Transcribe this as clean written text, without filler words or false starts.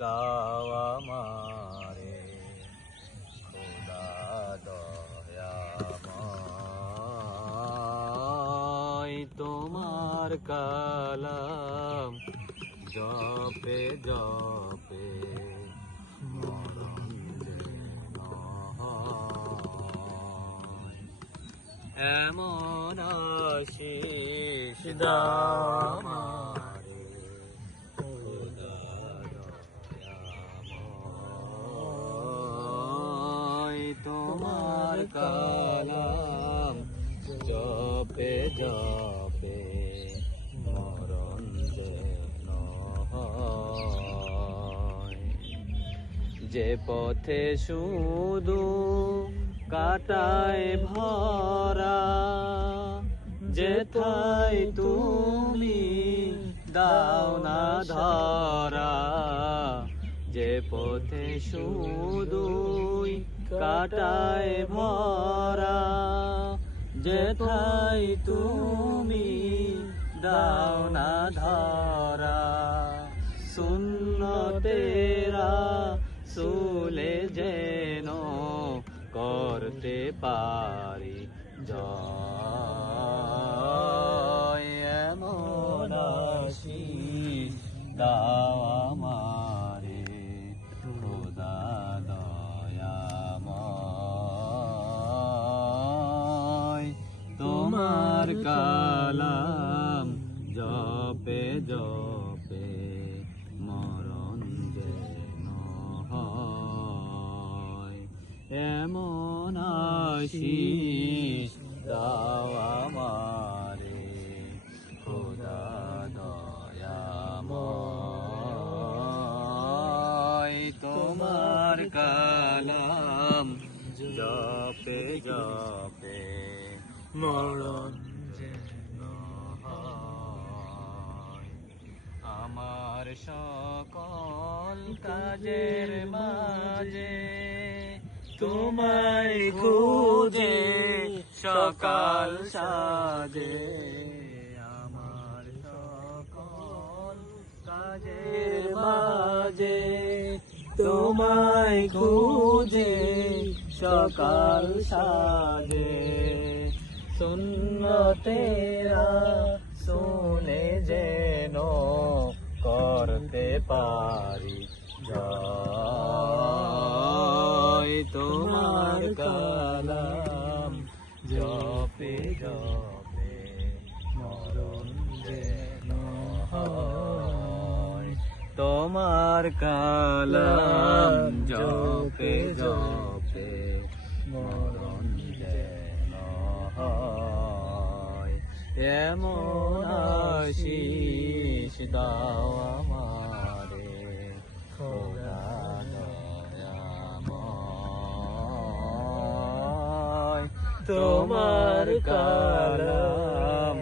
দাও আমারে খোদা দয়াময় তোমার কালাম জপে জপে মরণ যেন হয়। এমন আশিস দাও আমারে খোদা দয়াময় তোমার কালাম জপে জপে মরণ যেন হয়। যে পথে শুধু কাটায় ভরা যেথায় তুমি দাও না ধরা, যে পথে শুধুই কাটায় ভরা যেথায় তুমি দাও না ধরা, সুন্নতেরা সুলে যেন করতে পারি জয়। এমন আশিস দাও আমারে খোদা দয়াময় তোমার কালাম জপে জপে মরণ যেন হয়। এমন আশিস দাও আমারে খোদা দয়াময় তোমার কালাম জপে জপে মরণ যেন হয়। আমার সকল কাজের মাঝে তোমায় খুঁজে সকাল সাজে, আমার সকল কাজের মাঝে তোমায় খুঁজে সকাল সাজে, সুন্নতেরা শুনে যেন করতে পারি জয়। তোমার কালাম জপে জপে মরণ যেন হয়। তোমার কালাম জপে জপে মরণ যেন হয়। এমন আশিস দাও আমারে খোদা দয়াময় তোমার কালাম